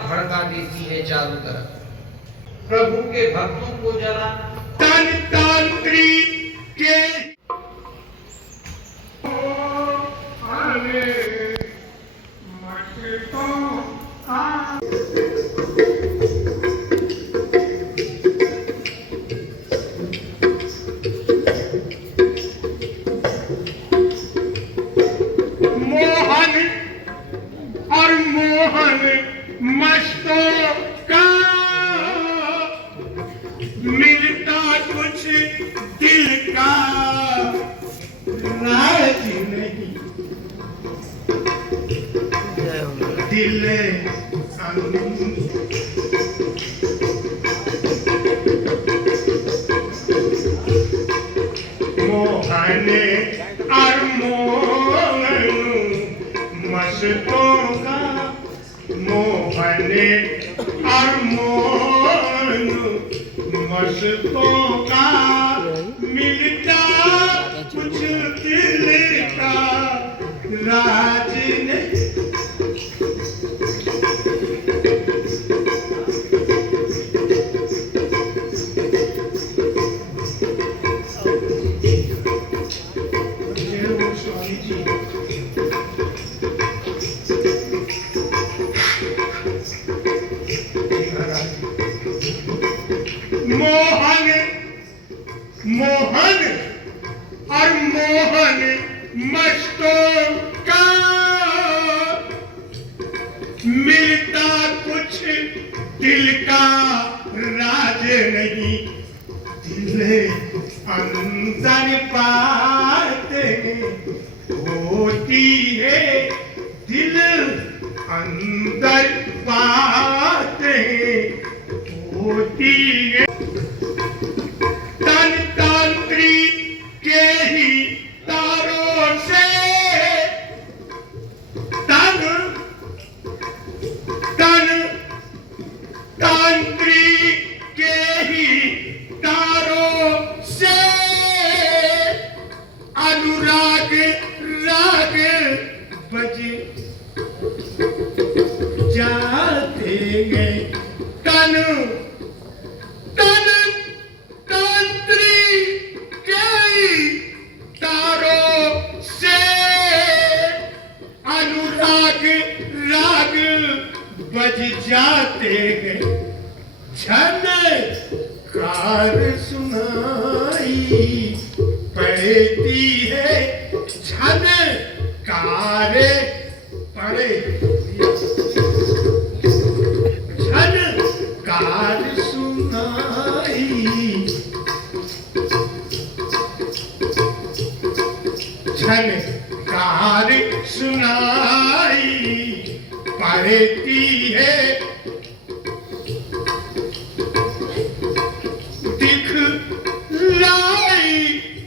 भड़का देती है चारों तरफ। प्रभु के भक्तों को जलाना तांत्रिक के मोहन और मोहन मस्तों का मिलता कुछ दिल का राज नहीं, दिल मोहन और मोहन मस्तों का, मोहन और मोहन मस्तों का मिलता कुछ दिल का राज नहीं। स्वामी जी मोहन मोहन और मोहन मस्तों का मिलता कुछ दिल का राज नहीं, दिल अंदर बातें होती है, दिल अंदर बातें होती है। तांत्रिक के ही तारों से तांत्रिक के ही तारों से अनुराग राग बजे जाते हैं। तन तांत्रिक के तारों से अनुराग राग बज जाते हैं। झनकार सुनाई पड़ती है, झनकार पड़े, झनकार सुनाई झनकार सुनाई पड़ती है। दिखलाई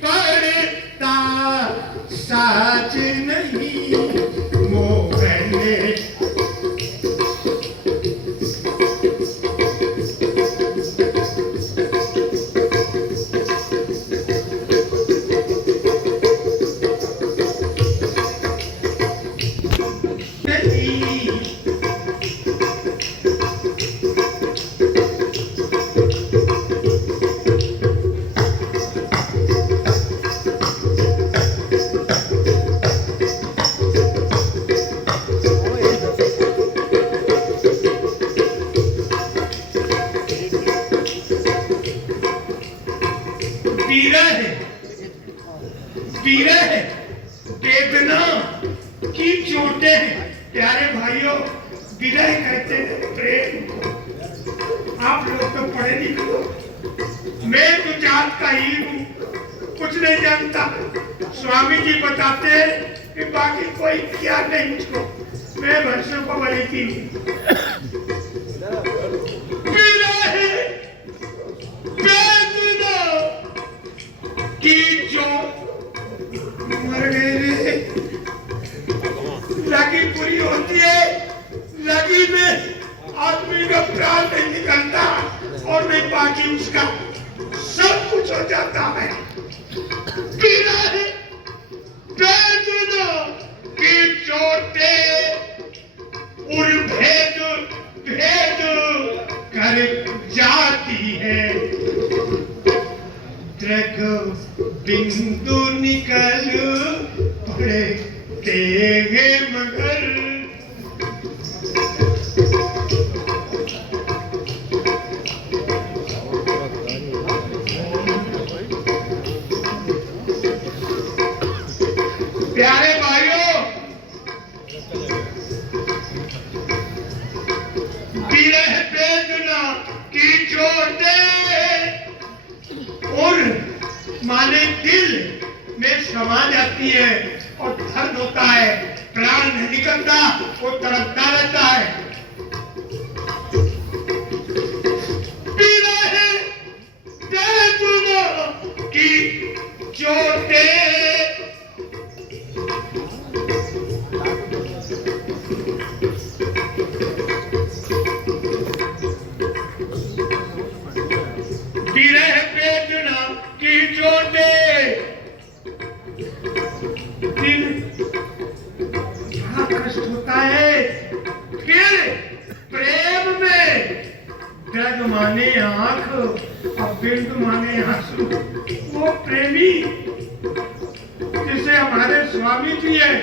पड़ता साज नहीं, मोहन विरह वेदना की चोटें हैं। प्यारे भाइयों, विरह कहते हैं प्रेम को। आप लोग तो पढ़े लिखे हो, मैं तो जात का ही हूँ, कुछ नहीं जानता। स्वामी जी बताते हैं कि बाकी कोई क्या नहीं मुझको, मैं वर्षों को बड़ी थी। की जो मर गए लगी पूरी होती है, लगी में आदमी का प्राण नहीं निकलता और नहीं बाकी उसका सब कुछ हो जाता है। टुकड़े देंगे मगर प्यारे भाइयों, विरह वेदना की चोटें और माने दिल में समा जाती है और दर्द होता है, प्राण नहीं निकलता, वो तड़पता रहता है। विरह वेदना की चोटें विरह वेदना की चोटें दिल बड़ा कष्ट होता है। फिर प्रेम में दर्द माने आंख और बिंद माने आंसू। वो प्रेमी जिसे हमारे स्वामी जी है,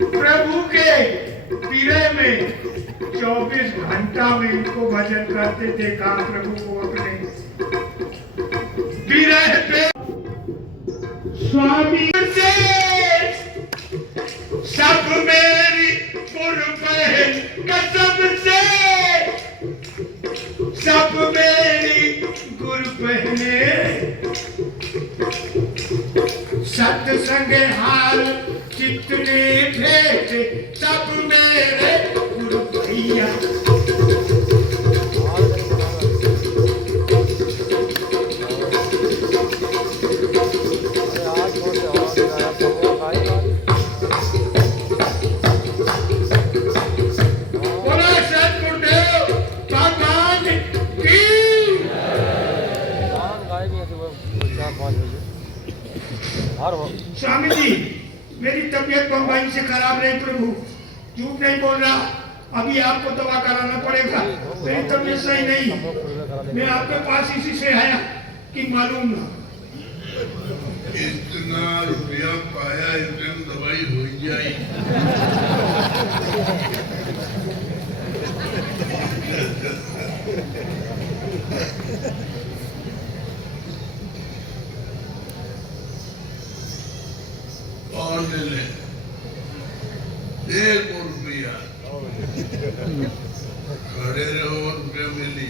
प्रभु के विरह में 24 घंटा में इनको भजन करते थे। कहा प्रभु को अपने विरह पे स्वामी से सब मेरी गुरबहन कसम से, सब मेरी गुरबहने सत्संग हाल चितने भेंट, सब मेरे गुरु भैया। बोला सतगुरुदेव भगवान की। स्वामी जी, मेरी तबीयत बम्बई से खराब नहीं प्रभु, झूठ नहीं बोल रहा। अभी आपको दवा कराना पड़ेगा, मेरी तबीयत सही नहीं। मैं आपके पास इसी से आया कि मालूम ना। इतना रुपया पाया, इतनी दवाई हो जाए। और ले 1 रुपया खड़े रहो, रुपया मिली।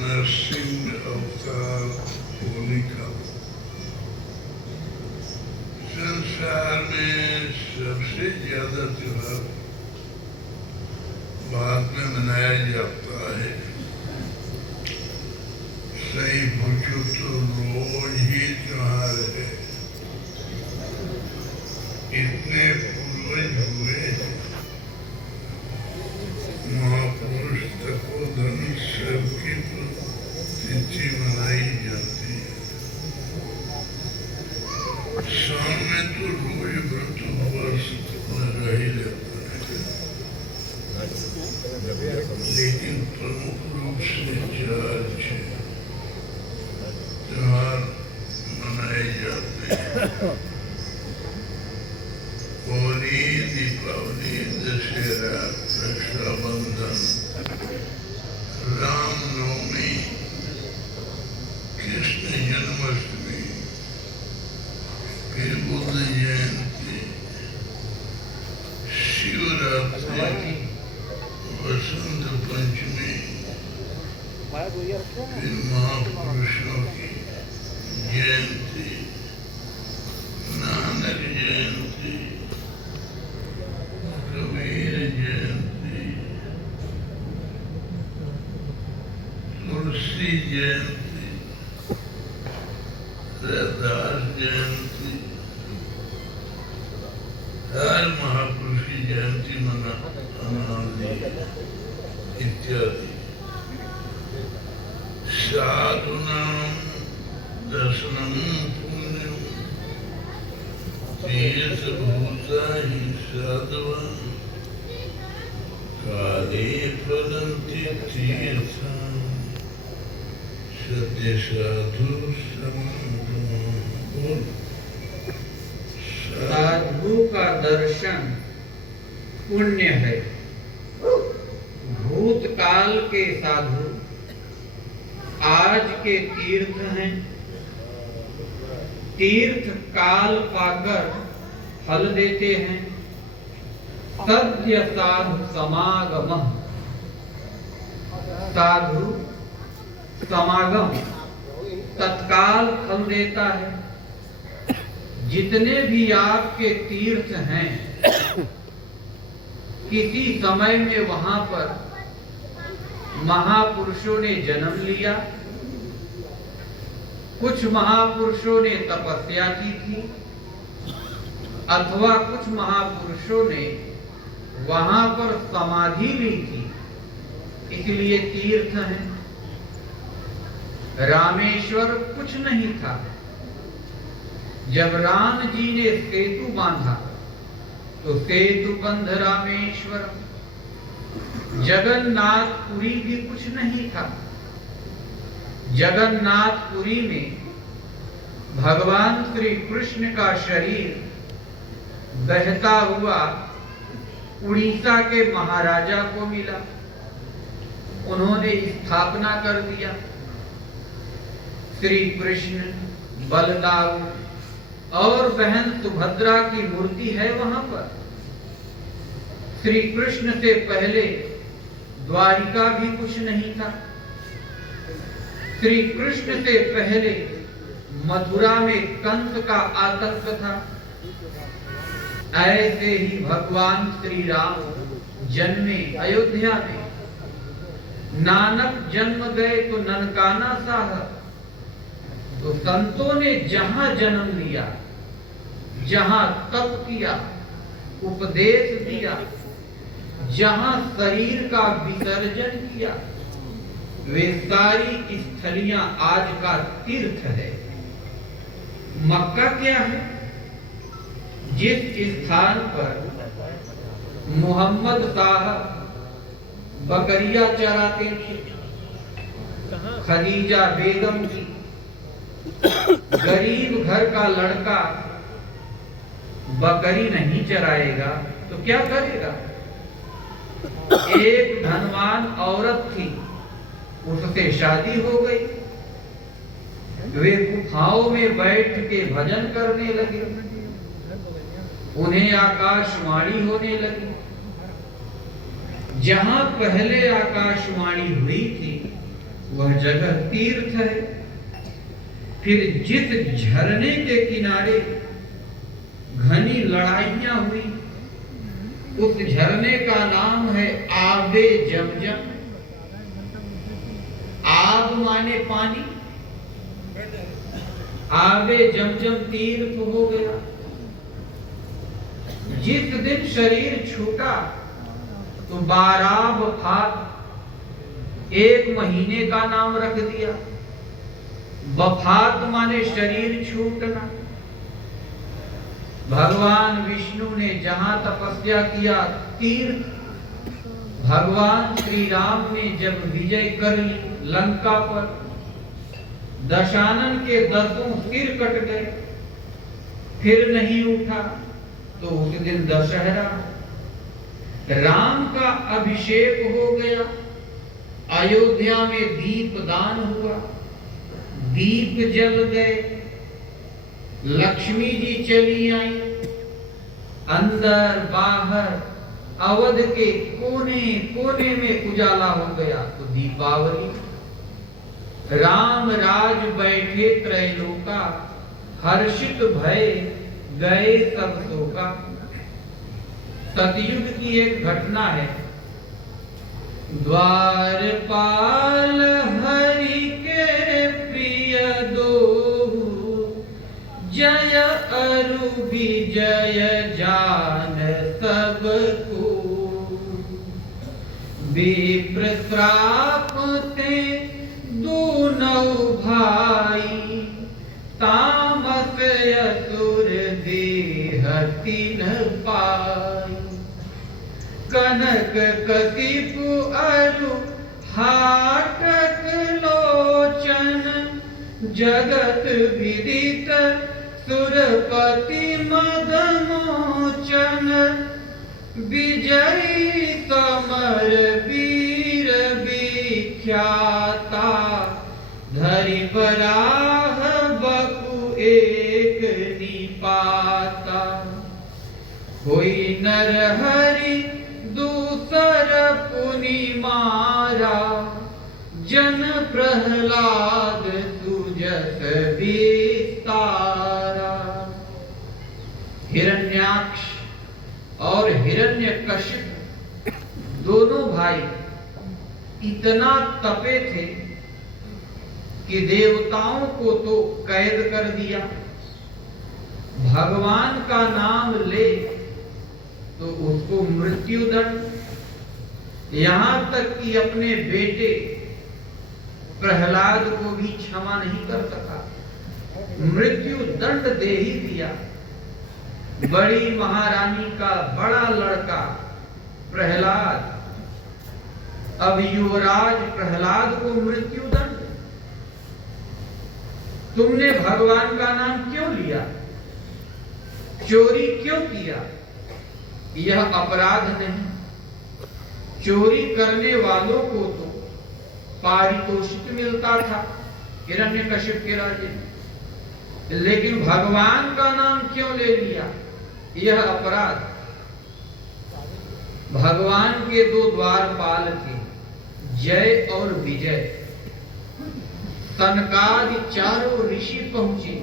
नरसिंह अवतार होने का संसार में सबसे ज्यादा त्योहार बाद में मनाया जाता है। सही पूछो तो रोज ही त्योहार है। इतने पूर्वज हुए महापुरुष तपोधन सबकी तिथि मनाई जाती है। शाम में तो रोज व्रत उपवास लगा ही रहता है, लेकिन प्रमुख रूप से 4-6 त्योहार मनाए जाते हैं। होली, दीपावली, दशहरा, रक्षाबंधन, रामनवमी, कृष्ण जन्माष्टमी, फिर बुद्ध जयंती, शिवरात्रि, वसंत पंचमी, फिर महापुरुषों की जयंती, नानक जयंती, कबीर जयंती, तुलसी जयंती, रविदास जयंती, हर महापुरुष की जयंती मनानी इत्यादि। साधूनां दर्शनं पुण्यं वेशभूषा हि साधवान् काले फलन्ति तीर्थान् सत्य साधु समागमः। साधु का दर्शन पुण्य है। भूतकाल के साधु आज के तीर्थ हैं। तीर्थ काल पाकर फल देते हैं। सत्य साधु समागम, साधु समागम तत्काल फल देता है। जितने भी आपके तीर्थ हैं, किसी समय में वहां पर महापुरुषों ने जन्म लिया, कुछ महापुरुषों ने तपस्या की थी, अथवा कुछ महापुरुषों ने वहां पर समाधि ली थी, इसलिए तीर्थ हैं। रामेश्वर कुछ नहीं था। जब राम जी ने सेतु बांधा तो सेतु बंध रामेश्वर। जगन्नाथपुरी भी कुछ नहीं था। जगन्नाथपुरी में भगवान श्री कृष्ण का शरीर बहता हुआ उड़ीसा के महाराजा को मिला। उन्होंने स्थापना कर दिया। श्री कृष्ण, बलदाऊ और बहन सुभद्रा की मूर्ति है वहां पर। श्री कृष्ण से पहले द्वारिका भी कुछ नहीं था। श्री कृष्ण से पहले मथुरा में कंस का आतंक था। ऐसे ही भगवान श्री राम जन्मे अयोध्या में। नानक जन्म गए तो ननकाना साहब। तो संतों ने जहां जन्म लिया, जहां तप किया, उपदेश दिया, जहां शरीर का विसर्जन किया, वे सारी स्थलियां आज का तीर्थ है। मक्का क्या है? जिस स्थान पर मोहम्मद साहब बकरियां चराते थे, खदीजा बेगम थी, गरीब घर का लड़का बकरी नहीं चराएगा तो क्या करेगा? एक धनवान औरत थी, उससे शादी हो गई। वे गुफाओं में बैठ के भजन करने लगे। उन्हें आकाशवाणी होने लगी। जहां पहले आकाशवाणी हुई थी वह जगह तीर्थ है। फिर जिस झरने के किनारे घनी लड़ाइयां हुई, उस झरने का नाम है आबे जमजम। आब माने पानी, आबे जमजम तीर्थ हो गया। जिस दिन शरीर छूटा तो 12 वफात, 1 महीने का नाम रख दिया। वफात माने शरीर छूटना। भगवान विष्णु ने जहां तपस्या किया तीर्थ। भगवान श्री राम ने जब विजय कर ली लंका पर, दशानन के 10 सिर कट गए, फिर नहीं उठा तो उस दिन दशहरा। राम का अभिषेक हो गया। अयोध्या में दीपदान हुआ, दीप जल गए। लक्ष्मी जी चली आई। अंदर बाहर अवध के कोने कोने में उजाला हो गया तो दीपावली। राम राज बैठे त्रैलोका, हर्षित भय गए सब शोका। सतयुग की एक घटना है। द्वारपाल हरि के प्रिय दोहु, जय अरु विजय जान सबको। विप्र श्राप ते दोनों भाई, तामस असुर देह तीन पाई। कनक कतिपु अरु हाटक लोचन, जगत विदित सुरपति मदमोचन। विजयी समर वीर विख्याता, धरि बराह बपु एक निपाता। कोई नर हरि दूसर पुनि मारा, जन प्रहलाद तुजस विस्तारा। हिरण्याक्ष और हिरण्यकशिप दोनों भाई इतना तपे थे कि देवताओं को तो कैद कर दिया, भगवान का नाम ले तो उसको मृत्युदंड, यहां तक कि अपने बेटे प्रहलाद को भी क्षमा नहीं कर सका, मृत्यु दंड दे ही दिया। बड़ी महारानी का बड़ा लड़का प्रहलाद, अब युवराज प्रहलाद को मृत्यु दंड। तुमने भगवान का नाम क्यों लिया, चोरी क्यों किया? यह अपराध नहीं। चोरी करने वालों को तो पारितोषिक मिलता था हिरण्यकशिप के राजे, लेकिन भगवान का नाम क्यों ले लिया? यह अपराध। भगवान के दो द्वारपाल थे, जय और विजय। सनकादि चारों ऋषि पहुंचे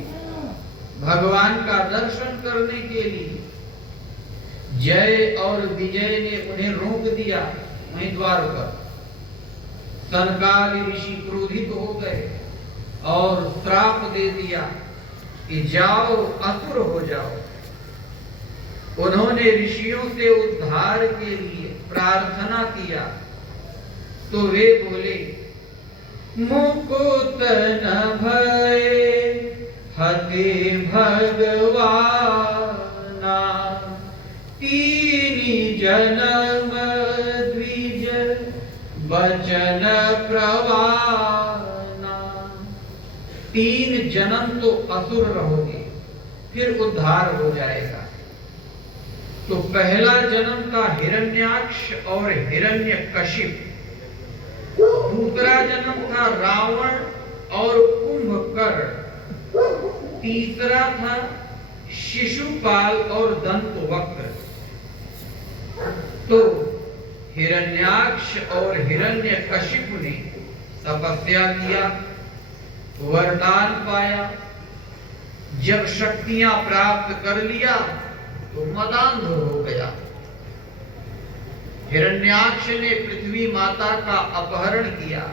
भगवान का दर्शन करने के लिए। जय और विजय ने उन्हें रोक दिया वहीं द्वार पर। सनकादि ऋषि क्रोधित हो गए और श्राप दे दिया कि जाओ असुर हो जाओ। उन्होंने ऋषियों से उद्धार के लिए प्रार्थना किया तो वे बोले, मुकुत न भय हते भगवाना, तीनि जन्म द्विज वचन प्रवाना। 3 जन्म तो असुर रहोगे, फिर उद्धार हो जाएगा। तो पहला जन्म था हिरण्याक्ष और हिरण्यकशिप, दूसरा जन्म था रावण और कुंभकर्ण, तीसरा था शिशुपाल और दंतवक्र। तो हिरण्याक्ष और हिरण्यकशिप ने तपस्या किया, वरदान पाया। जब शक्तियां प्राप्त कर लिया तो मदांध हो गया। हिरण्याक्ष ने पृथ्वी माता का अपहरण किया।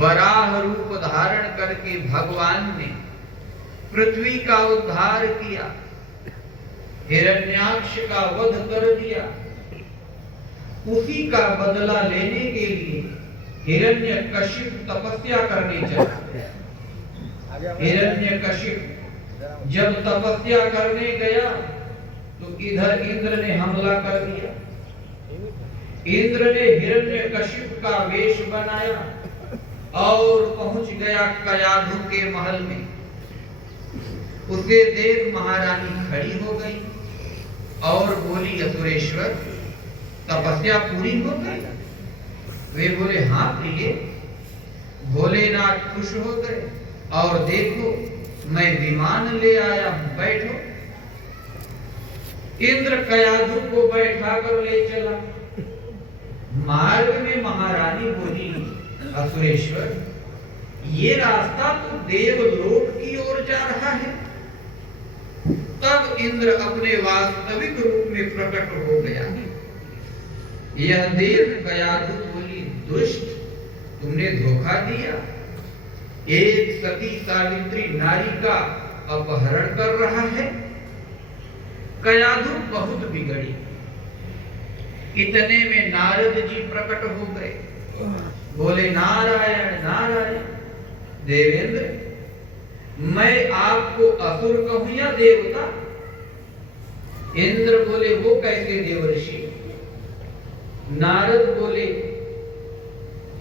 वराह रूप धारण करके भगवान ने पृथ्वी का उद्धार किया, हिरण्याक्ष का वध कर दिया। उसी का बदला लेने के लिए हिरण्यकशिप तपस्या करने चला। हिरण्यकशिप जब तपस्या करने गया तो इधर इंद्र ने हमला कर दिया। इंद्र ने हिरण्यकशिप का वेश बनाया और पहुंच गया कयाधु के महल में। उसे देख महारानी खड़ी हो गई और बोली, असुरेश्वर तपस्या पूरी हो गई? वे बोले, हाँ प्रिय। भोलेनाथ खुश हो गए और देखो मैं विमान ले आया हूं, बैठो। इंद्र कयाधु को बैठा कर ले चला। मार्ग में महारानी बोली, असुरेश्वर ये रास्ता तो देवलोक की ओर जा रहा है। तब इंद्र अपने वास्तविक रूप में प्रकट हो गया। यह देव कयाधु बोली, दुष्ट तुमने धोखा दिया, एक सती सावित्री नारी का अपहरण कर रहा है। कयाधु बहुत बिगड़ी। इतने में नारद जी प्रकट हो गए, बोले, नारायण नारायण। देवेंद्र मैं आपको असुर कहूं या देवता? इंद्र बोले वो कैसे देवर्षि? नारद बोले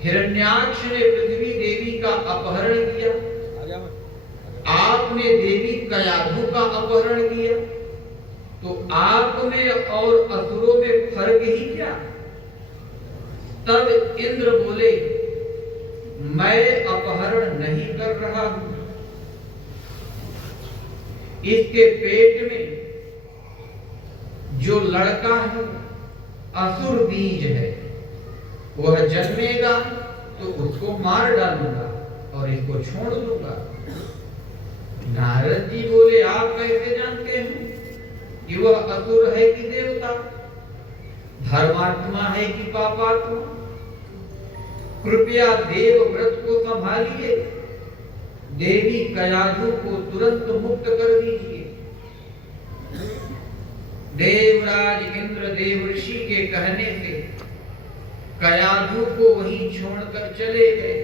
हिरण्याक्ष ने पृथ्वी देवी का अपहरण किया, आपने देवी कयाधु का अपहरण किया, तो आप में और असुरों में फर्क ही क्या? तब इंद्र बोले मैं अपहरण नहीं कर रहा हूं, इसके पेट में जो लड़का है असुर बीज है, वह जन्मेगा तो उसको मार डालूंगा और इसको छोड़ दूंगा। नारद जी बोले आप कैसे जानते हैं कि वह असुर है कि देवता, धर्मात्मा है कि पापात्मा? कृपया देव व्रत को संभालिए, देवी कयाधु को तुरंत मुक्त कर दीजिए। देवराज इंद्र देवर्षि के कहने से कयाधु को वहीं छोड़कर चले गए।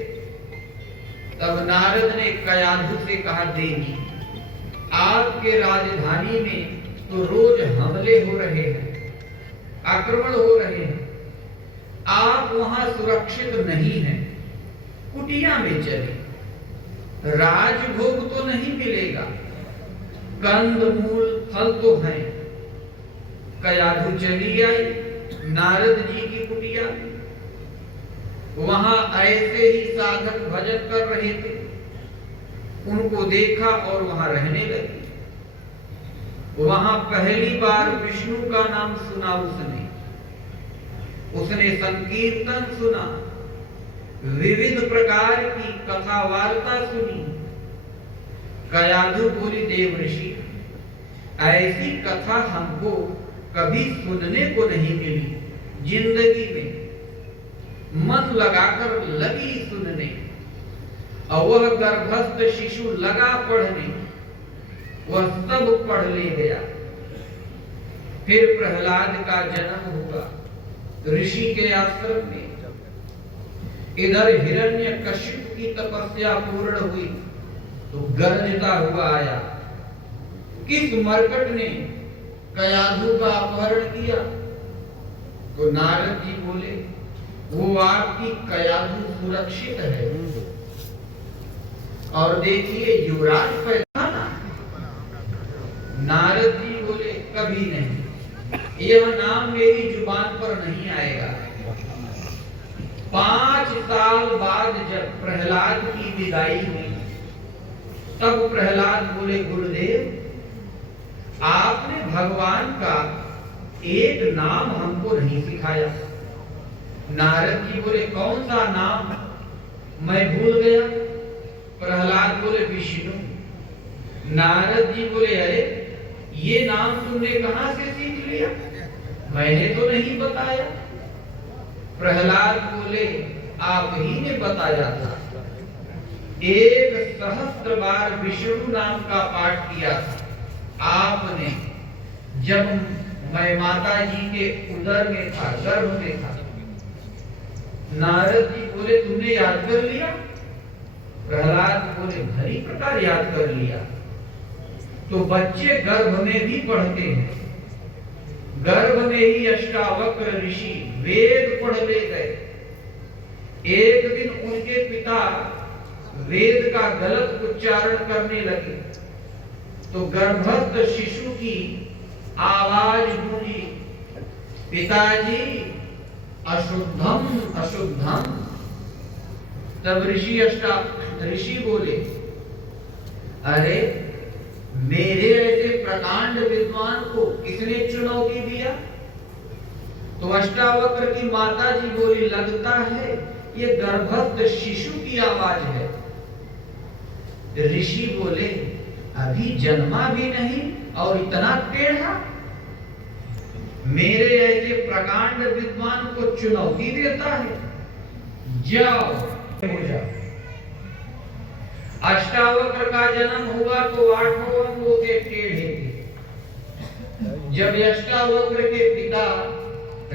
तब नारद ने कयाधु से कहा देवी आपके राजधानी में तो रोज हमले हो रहे हैं, आक्रमण हो रहे हैं, आप वहां सुरक्षित नहीं हैं, कुटिया में चले, राजभोग तो नहीं मिलेगा, कंद मूल फल तो हैं। कयाधु चली आई नारद जी की कुटिया, वहां ऐसे ही साधक भजन कर रहे थे, उनको देखा और वहां रहने लगे। वहां पहली बार विष्णु का नाम सुना उसने संकीर्तन सुना, विविध प्रकार की कथा वार्ता सुनी। कयाधु बोली देवर्षि ऐसी कथा हमको कभी सुनने को नहीं मिली, जिंदगी में मन लगाकर लगी सुनने, और वह गर्भस्थ शिशु लगा पढ़ने, वह सब पढ़ ले गया। फिर प्रहलाद का जन्म हुआ ऋषि के आश्रम में। इधर हिरण्यकशिप की तपस्या पूर्ण हुई तो गरजता हुआ आया, किस मरकट ने कयाधु का अपहरण किया? तो नारद जी बोले वो आपकी कयाधु सुरक्षित है, और देखिए युवराज पैदा ना। नारद जी बोले कभी नहीं, यह नाम मेरी जुबान पर नहीं आएगा। 5 साल बाद जब प्रहलाद की विदाई हुई तब प्रहलाद बोले गुरुदेव आपने भगवान का एक नाम हमको नहीं सिखाया। नारद जी बोले कौन सा नाम? मैं भूल गया। प्रहलाद बोले विष्णु। नारद जी बोले अरे ये नाम तुमने कहां से सीख लिया? मैंने तो नहीं बताया। प्रहलाद बोले आप ही ने बताया था। 1 सहस्त्र बार विष्णु नाम का पाठ किया था आपने, जब मैं माता जी के उदर में था, गर्भ में था। नारद जी बोले तुमने याद कर लिया? प्रहलाद बोले भली प्रकार याद कर लिया। तो बच्चे गर्भ में भी पढ़ते हैं, गर्भ में ही अष्टावक्र ऋषि वेद पढ़ ले गए। एक दिन उनके पिता वेद का गलत उच्चारण करने लगे तो गर्भस्थ शिशु की आवाज गूंजी, पिताजी अशुद्धम अशुद्धम। तब ऋषि बोले अरे मेरे ऐसे प्रकांड विद्वान को किसने चुनौती दिया? तो अष्टावक्र की माता जी बोली लगता है ये गर्भस्थ शिशु की आवाज है। ऋषि बोले अभी जन्मा भी नहीं और इतना टेढ़ा, मेरे ऐसे प्रकांड विद्वान को चुनौती देता है? जाओ हो जाओ। अष्टावक्र का जन्म हुआ तो 8 अंगों के टेढ़े थे। जब अष्टावक्र के पिता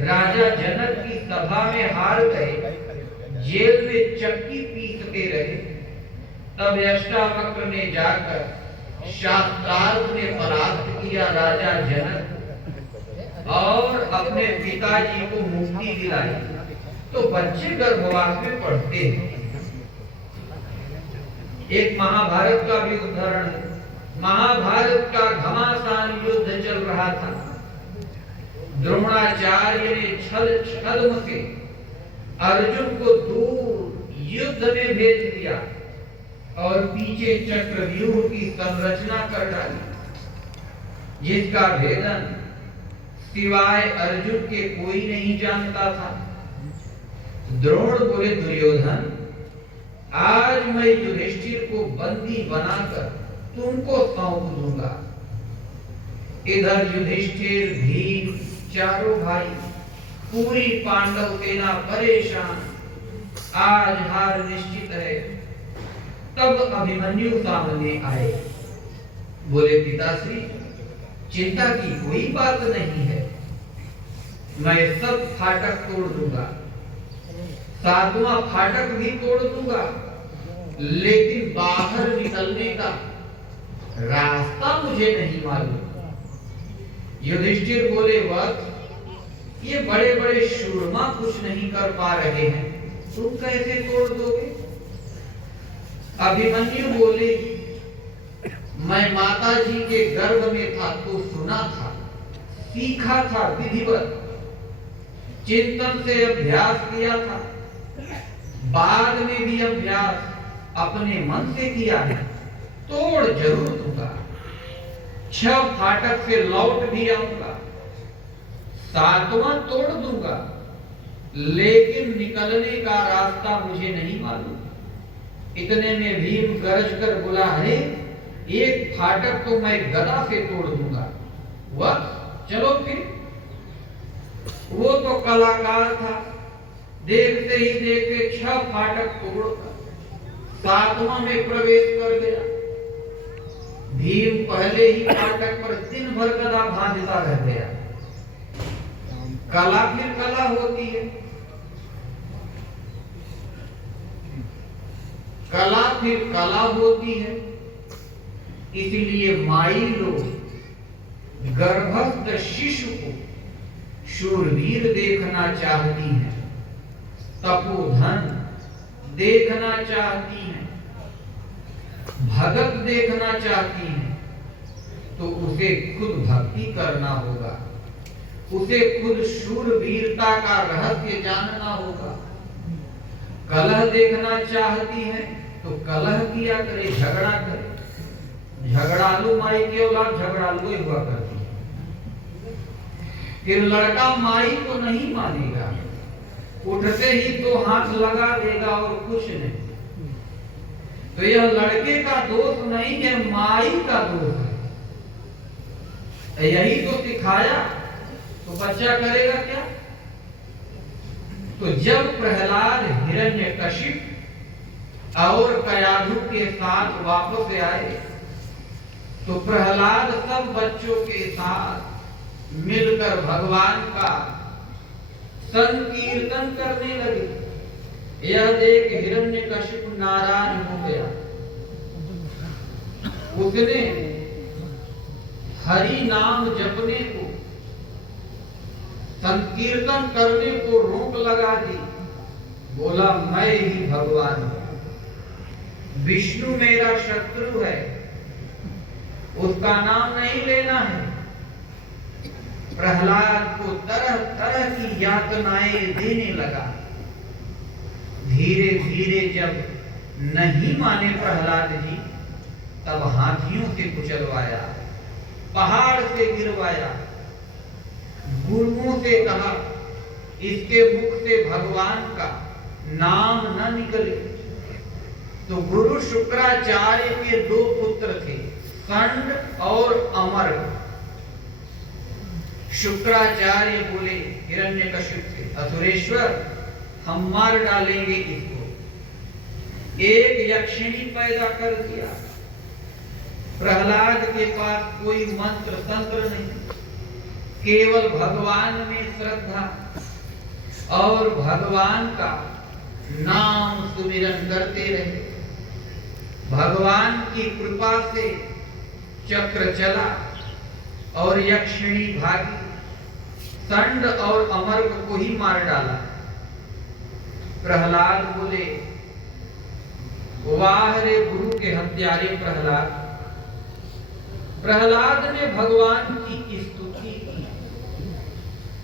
राजा जनक की सभा में हार गए, जेल में चक्की पीसते रहे, तब अष्टावक्र ने जाकर शास्त्रार्थ ने परास्त किया राजा जनक। और अपने पिताजी को मुक्ति दिलाई, तो बच्चे गर्भवास में पढ़ते हैं। एक महाभारत का भी उदाहरण है। महाभारत का घमासान युद्ध चल रहा था। द्रोणाचार्य ने छद्म से अर्जुन को दूर युद्ध में भेज दिया और पीछे चक्रव्यूह की संरचना कर डाली, जिसका भेदन सिवाय अर्जुन के कोई नहीं जानता था। द्रोण बोले, दुर्योधन, आज मैं युधिष्ठिर को बंदी बनाकर तुमको सौंप दूंगा। इधर युधिष्ठिर, भीम, चारों भाई, पूरी पांडव सेना परेशान, आज हार निश्चित है। तब अभिमन्यु सामने आए, बोले, पिताश्री, चिंता की कोई बात नहीं है, मैं सब फाटक तोड़ दूंगा, 7वां फाटक भी तोड़ दूंगा, लेकिन बाहर निकलने का रास्ता मुझे नहीं मालूम। युधिष्ठिर बोले, वत्स, ये बड़े बड़े शूरमा कुछ नहीं कर पा रहे हैं, तुम कैसे तोड़ दोगे? अभिमन्यु बोले, मैं माता जी के गर्भ में था तो सुना था, सीखा था विधिवत, चिंतन से अभ्यास किया था, बाद में भी अभ्यास अपने मन से किया है, तोड़ जरूर दूंगा। 6 फाटक से लौट भी आऊंगा, 7वां तोड़ दूंगा, लेकिन निकलने का रास्ता मुझे नहीं मालूम। इतने में भीम गरज कर बोला, है एक फाटक तो मैं गदा से तोड़ दूंगा। वह चलो फिर। वो तो कलाकार था, देखते ही देखते 6 फाटक तोड़कर 7वां में प्रवेश कर गया। भीम पहले ही फाटक पर दिन भर गदा भांजता रह गया। कला फिर कला होती है, कला फिर कला होती है। इसलिए माई लोग गर्भस्थ शिशु को शूरवीर देखना चाहती हैं, तपोधन देखना चाहती हैं, भगत देखना चाहती हैं, तो उसे खुद भक्ति करना होगा, उसे खुद शूरवीरता का रहस्य जानना होगा। कलह देखना चाहती है तो कलह किया करे, झगड़ा करे। झगड़ालू माई की औलाद झगड़ालू ही हुआ करती है। फिर लड़का माई को नहीं मानेगा, उठते ही तो हाथ लगा देगा और कुछ नहीं। तो यह लड़के का दोष नहीं है, माई का दोष है। यही तो सिखाया, तो बच्चा करेगा क्या? तो जब प्रहलाद हिरण्यकशिप और कयाधु के साथ वापस आए, तो प्रहलाद सब बच्चों के साथ मिलकर भगवान का संकीर्तन करने लगे। यह देख हिरण्यकशिप नाराज हो गया। उसने हरि नाम जपने को, संकीर्तन करने को रोक लगा दी। बोला, मैं ही भगवान हूं, विष्णु मेरा शत्रु है, उसका नाम नहीं लेना है। प्रहलाद को तरह तरह की यातनाएं देने लगा। धीरे धीरे जब नहीं माने प्रहलाद जी, तब हाथियों से कुचलवाया, पहाड़ से गिरवाया, गुरुओं से कहा इसके मुख से भगवान का नाम न निकले। तो गुरु शुक्राचार्य के 2 पुत्र थे, संड और अमर। शुक्राचार्य बोले हिरण्यकशिप से, असुरेश्वर, हम मार डालेंगे इसको। एक यक्षिणी पैदा कर दिया। प्रहलाद के पास कोई मंत्र तंत्र नहीं, केवल भगवान में श्रद्धा और भगवान का नाम सुमिरन करते रहे। भगवान की कृपा से चक्र चला और यक्षिणी भागी। संड और अमर्क को ही मार डाला। प्रहलाद बोले, वाह रे गुरु के हत्यारे प्रहलाद। प्रहलाद ने भगवान की स्तुति की।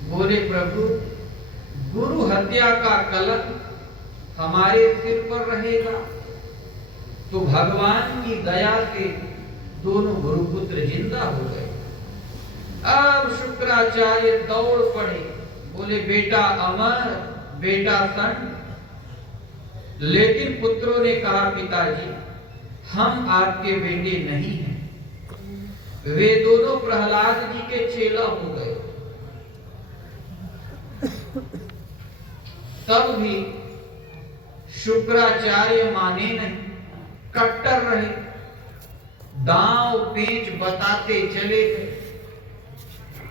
बोले, प्रभु, गुरु हत्या का कलंक हमारे सिर पर रहेगा तो भगवान की दया से दोनों गुरुपुत्र जिंदा हो गए। अब शुक्राचार्य दौड़ पड़े, बोले, बेटा अमर, बेटा संड। लेकिन पुत्रों ने कहा, पिताजी, हम आपके बेटे नहीं हैं। वे दोनों प्रहलाद जी के चेला हो गए। तब भी शुक्राचार्य माने नहीं, कट्टर रहे, दांव पेंच बताते चले गए।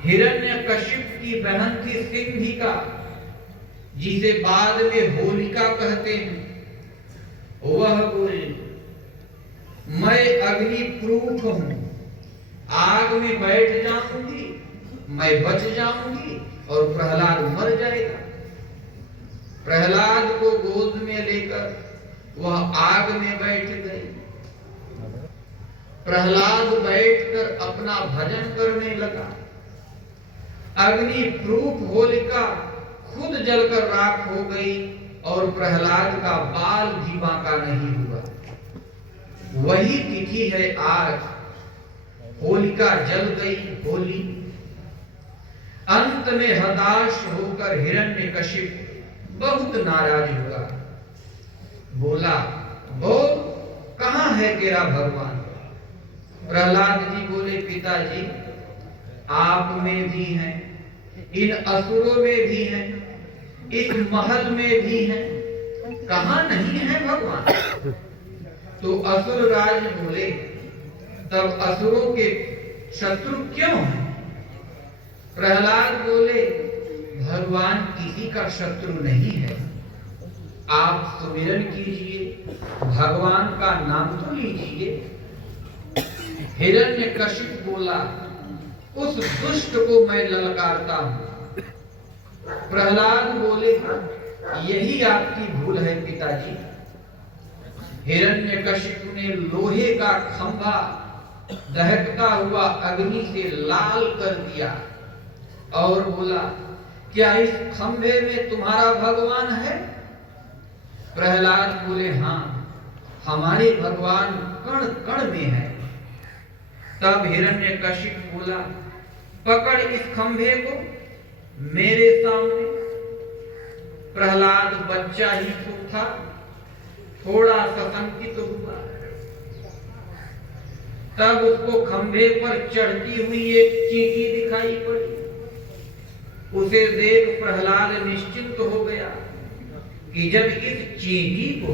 हिरण्यकशिप की बहन थी सिंधिका, जिसे बाद में होलिका कहते हैं। वह बोली, मैं अग्नि प्रूफ हूं, आग में बैठ जाऊंगी, मैं बच जाऊंगी और प्रहलाद मर जाएगा। प्रहलाद को गोद में लेकर वह आग में बैठ गई। प्रहलाद बैठकर अपना भजन करने लगा। अग्नि प्रूफ होलिका खुद जलकर राख हो गई और प्रहलाद का बाल भी बांका नहीं हुआ। वही तिथि है आज। होलिका जल गई होली। अंत में हताश होकर हिरण्यकशिप बहुत नाराज हुआ। बोला, बोल, कहां है तेरा भगवान? प्रहलाद जी बोले, पिताजी, आप में भी हैं, इन असुरों में भी हैं, इस महल में भी हैं, कहां नहीं है भगवान? तो असुर राज बोले, तब असुरों के शत्रु क्यों हैं? प्रहलाद बोले, भगवान किसी का शत्रु नहीं है। आप सुमिरन कीजिए, भगवान का नाम तो लीजिए। हिरण्यकशिप बोला, उस दुष्ट को मैं ललकारता हूं। प्रहलाद बोले, यही आपकी भूल है पिताजी। हिरण्यकशिप ने लोहे का खंभा दहकता हुआ अग्नि से लाल कर दिया और बोला, क्या इस खंभे में तुम्हारा भगवान है? प्रहलाद बोले, हाँ, हमारे भगवान कण कण में है। तब हिरण्यकशिप बोला, पकड़ इस खंभे को मेरे सामने। प्रहलाद बच्चा ही तो था, थोड़ा सशंकित हुआ। तब उसको खंभे पर चढ़ती हुई एक चींटी दिखाई पड़ी। उसे देख प्रहलाद निश्चिंत हो गया कि जब इस चींटी को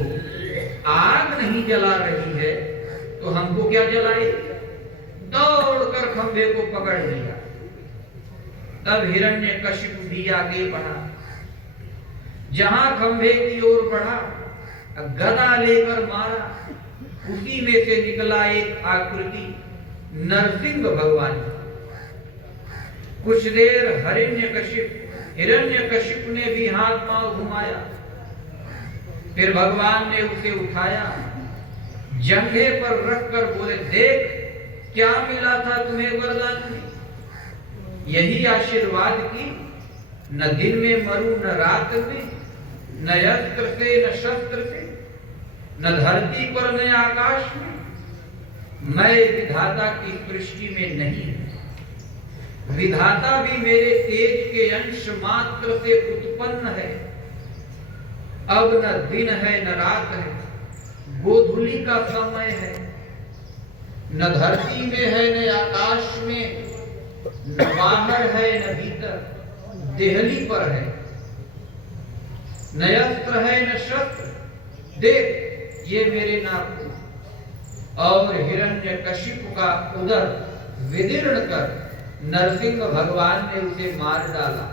आग नहीं जला रही है तो हमको क्या जलाए। दौड़कर खंभे को पकड़ लिया। तब हिरण्यकशिप भी आगे बढ़ा। जहां खंभे की ओर बढ़ा, गदा लेकर मारा। उसी में से निकला एक आकृति, नरसिंह भगवान। कुछ देर हिरण्यकशिप ने भी हाथ पांव घुमाया। फिर भगवान ने उसे उठाया, जंघे पर रखकर बोले, देख क्या मिला था तुम्हें वरदान में। यही आशीर्वाद की, न दिन में मरूं न रात में, न अस्त्र से न शस्त्र से, न धरती पर न आकाश में। मैं विधाता की सृष्टि में नहीं हूं। विधाता भी मेरे तेज के अंश मात्र से उत्पन्न है। अब न दिन है न रात है, गोधूली का समय है। न धरती में है न आकाश में, न बाहर है न भीतर, देहली पर है। न अस्त्र है न शस्त्र, देख ये मेरे नाखून। और हिरण्यकशिप का उदर विदीर्ण कर नरसिंह भगवान ने उसे मार डाला।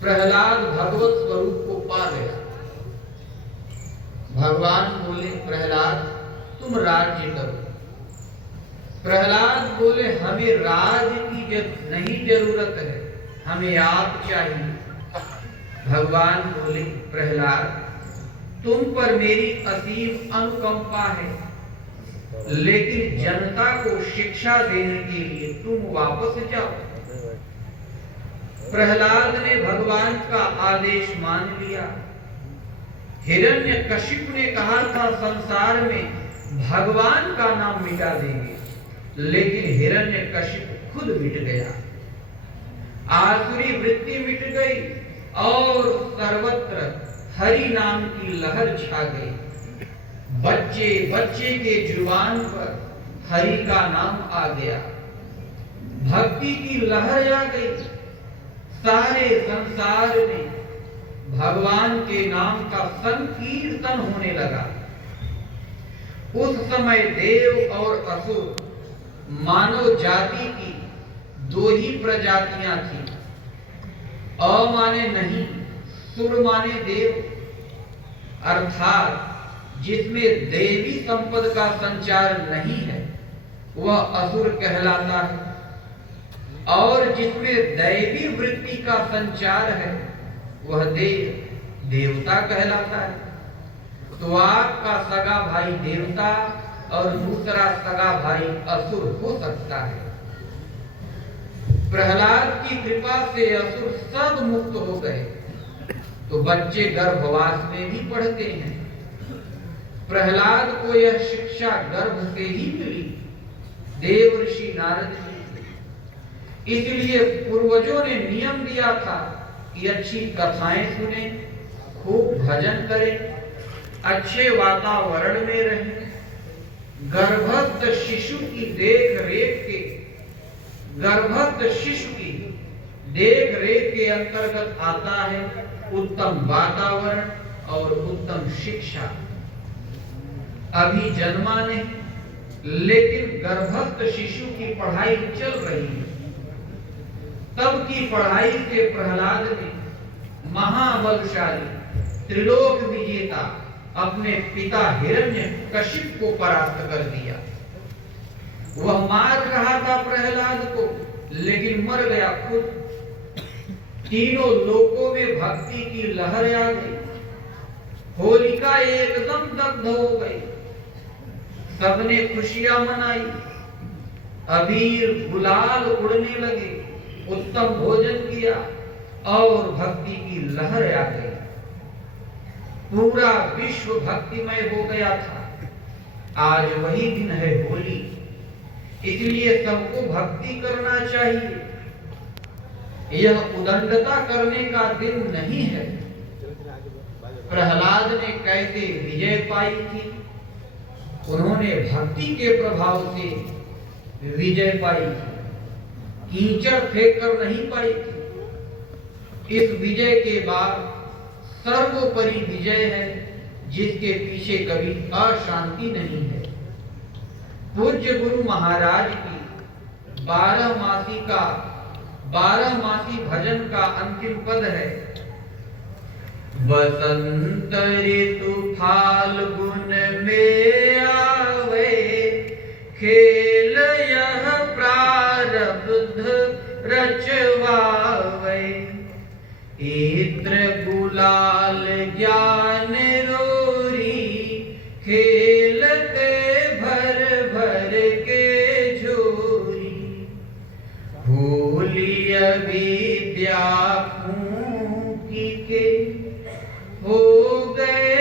प्रहलाद भगवत स्वरूप को पा गया। भगवान बोले, प्रहलाद तुम राज्य करो। प्रहलाद बोले, हमें राज की नहीं जरूरत है, हमें आप चाहिए। भगवान बोले, प्रहलाद तुम पर मेरी असीम अनुकंपा है, लेकिन जनता को शिक्षा देने के लिए तुम वापस जाओ। प्रहलाद ने भगवान का आदेश मान लिया। हिरण्यकशिपु ने कहा था संसार में भगवान का नाम मिटा देंगे, लेकिन हिरण्यकशिपु खुद मिट गया। आसुरी वृत्ति मिट गई और सर्वत्र हरि नाम की लहर छा गई। बच्चे बच्चे के जुबान पर हरि का नाम आ गया, भक्ति की लहर आ गई। सारे संसार में भगवान के नाम का संकीर्तन होने लगा। उस समय देव और असुर मानव जाति की दो ही प्रजातियां थी। अ माने नहीं, सुर माने देव, अर्थात जिसमें देवी संपद का संचार नहीं है वह असुर कहलाता है, और जिसमें दैवी वृत्ति का संचार है वह देवता कहलाता है। तो आपका सगा भाई देवता और दूसरा सगा भाई असुर हो सकता है। प्रहलाद की कृपा से असुर सब मुक्त हो गए। तो बच्चे गर्भवास में भी पढ़ते हैं। प्रहलाद को यह शिक्षा गर्भ से ही मिली, देव ऋषि नारद जी। इसलिए पूर्वजों ने नियम दिया था कि अच्छी कथाएं सुने, खूब भजन करें, अच्छे वातावरण में रहें। गर्भस्थ शिशु की देख रेख के अंतर्गत आता है उत्तम वातावरण और उत्तम शिक्षा। अभी जन्मा नहीं, लेकिन गर्भस्थ शिशु की पढ़ाई चल रही है। तब की पढ़ाई से प्रहलाद ने महाबलशाली त्रिलोक विजेता अपने पिता हिरण्यकशिपु को परास्त कर दिया। वह मार रहा था प्रहलाद को, लेकिन मर गया खुद। तीनों लोकों में भक्ति की लहर आ गई। होलिका एकदम दग्ध हो गई। सबने खुशियां मनाई, अबीर गुलाल उड़ने लगे, उत्तम भोजन किया और भक्ति की लहर आ गई। पूरा विश्व भक्तिमय हो गया था। आज वही दिन है होली, इसलिए सबको भक्ति करना चाहिए। यह उदंडता करने का दिन नहीं है। प्रहलाद ने कैसे विजय पाई थी? उन्होंने भक्ति के प्रभाव से विजय पाई थी, कीचड़ फेंक कर नहीं पाई थी। इस विजय के बाद सर्वोपरि विजय है, जिसके पीछे कभी अशांति नहीं है। पूज्य गुरु महाराज की 12 मासी भजन का अंतिम पद है। बसंत ऋतु फाल्गुन में आवे, खेल यह प्रारब्ध रचवावे। इत्र गुलाल ज्ञान रोरी, खेलते भर भर के झोरी। होली विद्या फूंकी के हो गए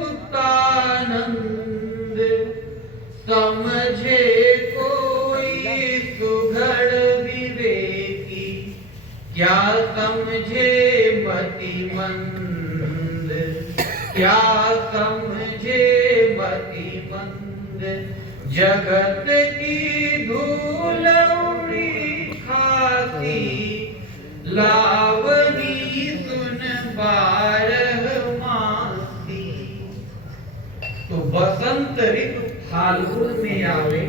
गुप्तानंद। समझे कोई सुघड़ विवेकी, क्या समझे मतिमंद, क्या समझे मतिमंद। जगत की धूल उड़ी खाती, लावनी सुन 12 मासी। तो बसंत ऋतु फाल्गुन में आवे,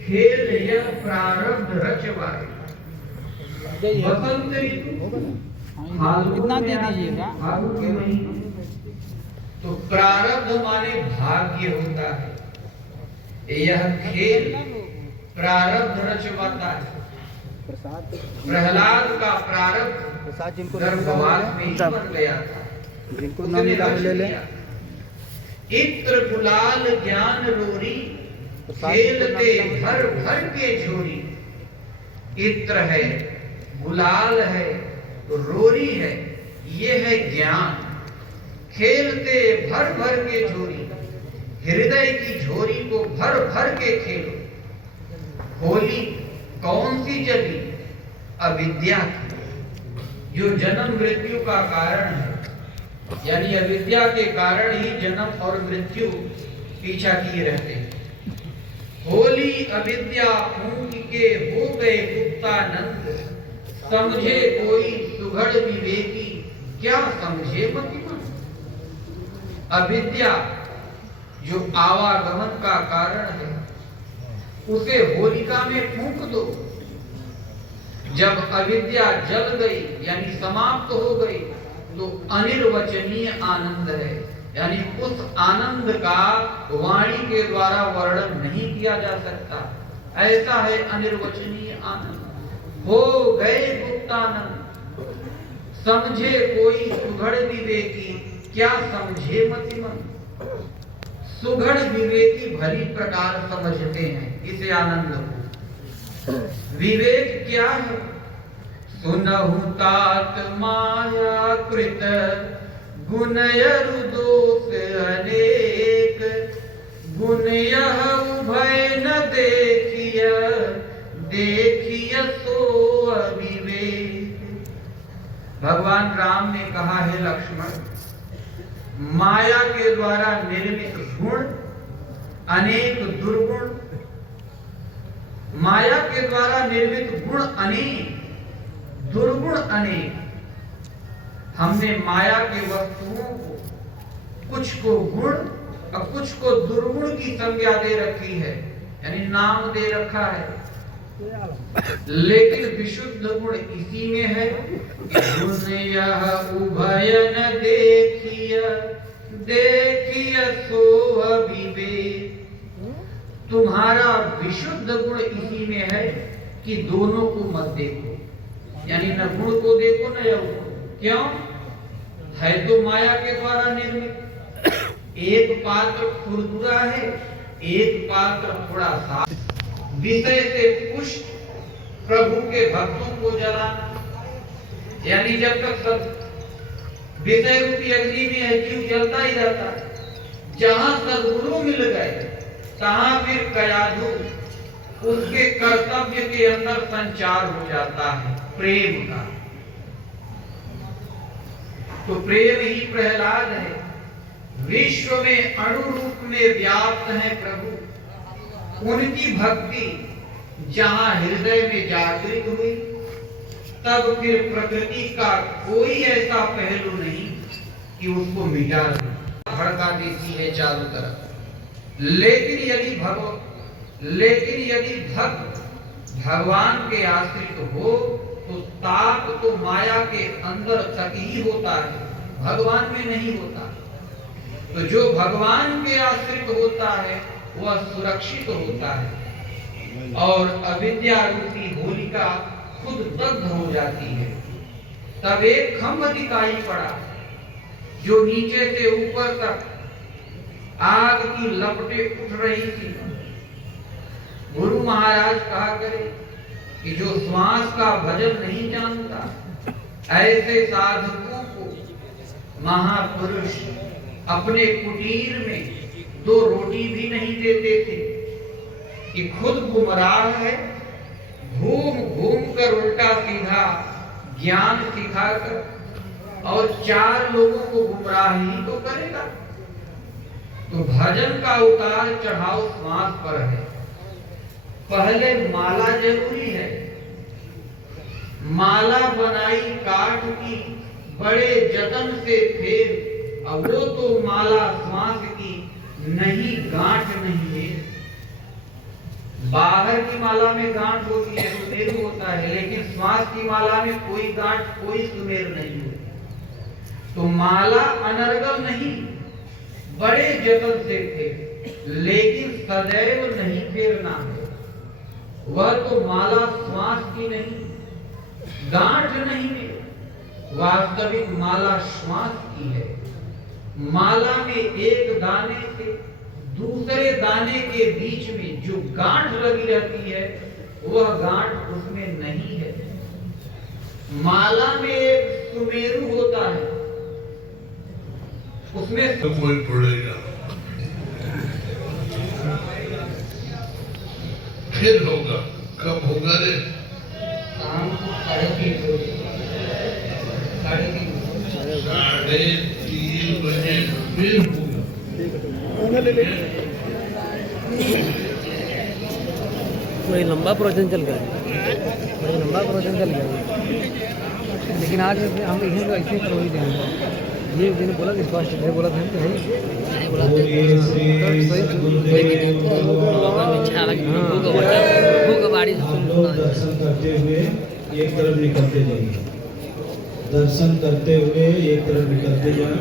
खेल यह प्रारब्ध रचवाए। बसंत ऋतु कितना दे दीजिएगा? फाल्गुन के महीने। तो प्रारब्ध माने भाग्य होता है। यह खेल प्रारब्ध रचवाता है। प्रहलाद का प्रारब्ध गर्भवास में ही बन गया था। जिनको उसने नाम मिला लक्ष्य ले ले। किया। इत्र गुलाल ज्ञान रोरी, खेलते भर भर के झोरी। इत्र है, गुलाल है, रोरी है, ये है ज्ञान। खेलते भर भर के झोरी, हृदय की झोरी को भर भर के खेलो। होली कौन सी जली? अविद्या की, जो जन्म मृत्यु का कारण है। यानी अविद्या के कारण ही जन्म और मृत्यु पीछा किए रहते हैं। होली अविद्या फूंक के हो गए गुप्तानंद। समझे कोई सुघड़ विवेकी, क्या समझे मतिमंद। अविद्या जो आवागमन का कारण है, उसे होलिका में फूंक दो। जब अविद्या जल गई यानी समाप्त हो गई, तो अनिर्वचनीय आनंद है। यानी उस आनंद का वाणी के द्वारा वर्णन नहीं किया जा सकता। ऐसा है अनिर्वचनीय आनंद। हो गए गुप्तानंद। समझे कोई सुघड़ विवेकी, क्या समझे मतिमंद। सुघड़ विवेकी भली प्रकार समझते हैं इसे आनंद को। विवेक क्या है? सुनहु तात माया कृत, गुण यरु दोष अनेक। गुण यह उभय न देखिय, देखिय सो अविवेक। भगवान राम ने कहा है लक्ष्मण, माया के द्वारा निर्मित गुण अनेक दुर्गुण। माया के द्वारा निर्मित गुण अनेक, दुर्गुण अनेक। हमने माया के वस्तुओं को, कुछ को गुण और कुछ को दुर्गुण की संज्ञा दे रखी है, यानी नाम दे रखा है। लेकिन विशुद्ध गुण इसी में है। गुण यह उभय न देखिय, देखिय सो अविवेक। तुम्हारा विशुद्ध गुण इसी में है कि दोनों को मत देखो, यानी न गुण को देखो न यह गुण। क्यों? है तो माया के द्वारा निर्मित। एक पात्र खुरदुरा है, एक पात्र थोड़ा सा। विषय से पुष्ट प्रभु के भक्तों को जलाना, यानी जब तक सब विषय रूपी अग्नि में है, जीव जलता ही रहता। जहां सद्गुरु मिल गए, तहां फिर कयाधु उसके कर्तव्य के अंदर संचार हो जाता है प्रेम का। तो प्रेम ही प्रहलाद है। विश्व में अणु रूप में व्याप्त है प्रभु। उनकी भक्ति जहां हृदय में जागृत हुई, तब फिर प्रकृति का कोई ऐसा पहलू नहीं कि उसको मिटा दे, भड़का देती है चारों तरफ। लेकिन यदि भक्त भगवान के आश्रित हो, तो ताप तो माया के अंदर तक ही होता है, भगवान में नहीं होता। तो जो भगवान के आश्रित होता है वह सुरक्षित होता है, और अविद्या रूपी होलिका खुद दग्ध हो जाती है। तब एक खंभ दिखाई पड़ा, जो नीचे से ऊपर तक आग की लपटें उठ रही थी। गुरु महाराज कहा करे कि जो श्वास का भजन नहीं जानता, ऐसे साधकों को महापुरुष अपने कुटीर में 2 रोटी भी नहीं देते थे कि खुद गुमराह है, घूम घूम कर उल्टा सीधा ज्ञान सिखाकर और 4 लोगों को गुमराह ही तो करेगा। तो भजन का उतार चढ़ाव श्वास पर है। पहले माला जरूरी है। माला बनाई काठ की बड़े जतन से, फिर अब वो तो माला श्वास की नहीं, गांठ नहीं है। बाहर की माला में गांठ होती है, सुमेर होता है, लेकिन श्वास की माला में कोई गांठ, कोई सुमेर नहीं होती। तो माला अनर्गल नहीं, बड़े जतन से थे, लेकिन सदैव नहीं फेरना है। वह तो माला श्वास की नहीं, गांठ नहीं है, वास्तविक माला श्वास की है। माला में एक दाने से दूसरे दाने के बीच में जो गांठ लगी रहती है, वह गांठ उसमें नहीं है। माला में एक सुमेरु होता है, उसमें तो कोई पड़ेगा, फिर होगा। कब होगा रे? शाम को 3:30 3:30 बजे फिर होगा। बड़ी लंबा प्रोजेक्ट चल गया, बड़ी लंबा प्रोजेक्ट चल गया। लेकिन आज हम इन्हें तो ऐसे करवा ही देंगे। ये दिन बोला कि फर्स्ट डे बोला था कि है बोला दर्शन करते हुए एक तरफ निकलते जाइए, दर्शन करते हुए एक तरफ निकलते जाए।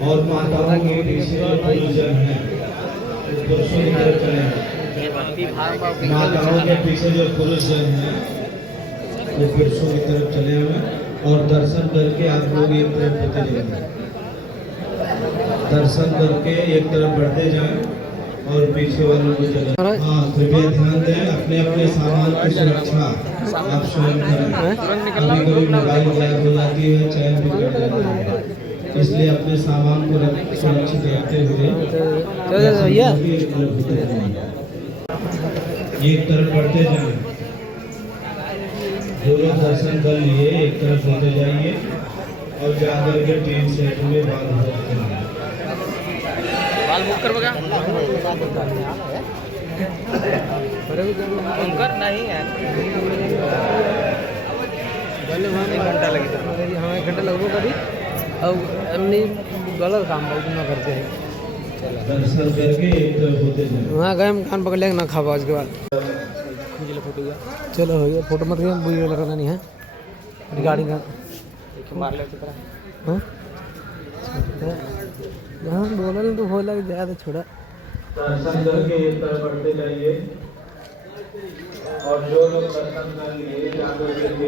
और माताओं के पीछे जो पुरुषजन है पुरुषों की तरफ चले, माताओं के पीछे जो पुरुषजन है वो पुरुषों की तरफ चले हुए और दर्शन करके आप लोग एक तरफ होते जाएंगे। दर्शन करके एक तरफ बढ़ते जाएं और पीछे वालों को चले। हाँ, कृपया ध्यान दें, अपने अपने सामान की सुरक्षा आप स्वयं करें। कभी कभी मोबाइल गायब हो जाती है, चैन भी कट जाता है, इसलिए अपने सामान को सुरक्षित रखते हुए एक तरफ बढ़ते जाएं। जो लोग दर्शन कर लिए एक तरफ होते जाइए और जाकर के 3 सेट में बाल बुक करें। बाल बुक करवाएगा नहीं है, एक घंटा लगेगा। हाँ, 1 घंटा लगभग कभी अब नहीं गलत काम ना करते हैं। दर्शन करके एक तरफ होते जाएं। वहाँ गए हम कान पकड़ लेंगे ना खावा, उसके बाद फोटो गया। चलो हो गया फोटो, मत गया बुरी लगाना नहीं है रिगार्डिंग मार ले हाँ बोला तो बोला ज़्यादा छोड़ा। दर्शन करके एक तरफ बढ़ते जाइए और जो लोग दर्शन कर लिए जाकर के